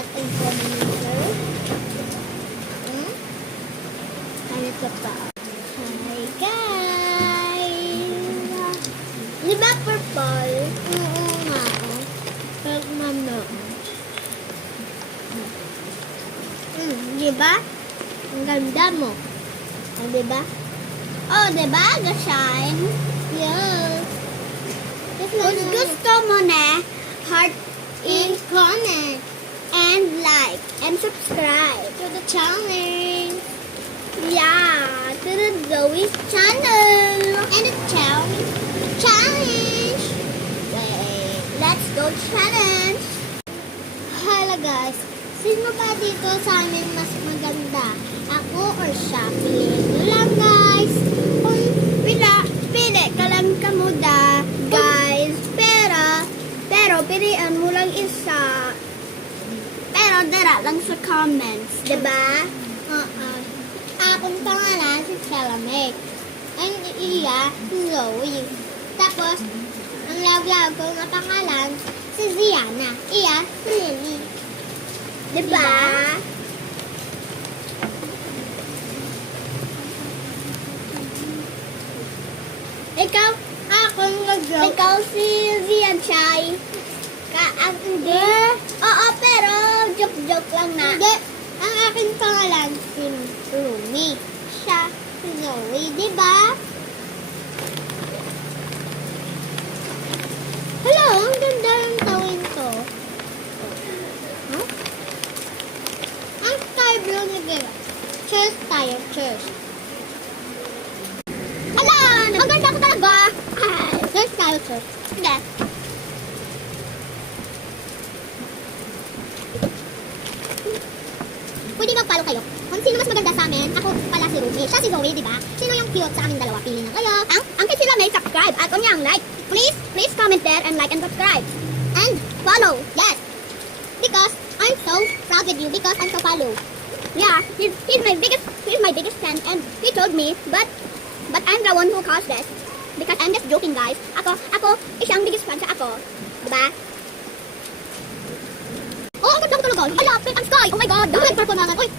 ating computer. Ano ka pa? Hi guys! Di ba purple? Oo nga. Pag mama. Di ba? Ang ganda mo. Di ba? Oh, di ba? Ga-shine? Yes. Kung gusto mo na, heart in comment and like and subscribe to the channel. Yeah, to the Zoe's channel and the challenge. Wait, let's go challenge. Hello guys, sino ba dito sa amin mas maganda? Ako or siya? Piliin nyo lang guys. Kung pili ka lang kamuda guys. Pero pilihan mo lang isa. Pero dara lang sa comments, diba? Akong pangalan si Chalamek. And iya, si Zoe. Tapos, ang laglag ko na pangalan, si Ziana. Iya, si Lily. Diba? Ikaw, akong laglag. Ikaw si Zian Chai. Hindi. Oo, pero joke-joke lang na. Hindi. Ang aking pangalan, si Rumi. Siya, si Zoe, diba? Hello, ang ganda ng tawin to. Huh? Ang sky blue na gila. Cheers tayo, cheers. Hala, ang ganda ko talaga. Cheers tayo, cheers. Sige. Pwede magpalo kayo. Kung sino mas maganda sa amin, ako pala si Ruby. Siya si Zoe, di ba? Sino yung cute sa aming dalawa? Pili na kayo. Ang kay sila may subscribe at on yung like. Please comment there and like and subscribe. And follow. Yes. Because I'm so proud with you because I'm so follow. Yeah, he's my biggest fan and he told me, but I'm the one who caused this. Because I'm just joking guys. Ako, siyang biggest fan sa ako. Diba? Oh, ang ganda ko talaga. Hala, pink ang sky. Oh my god. Dahil purple naman. Uy,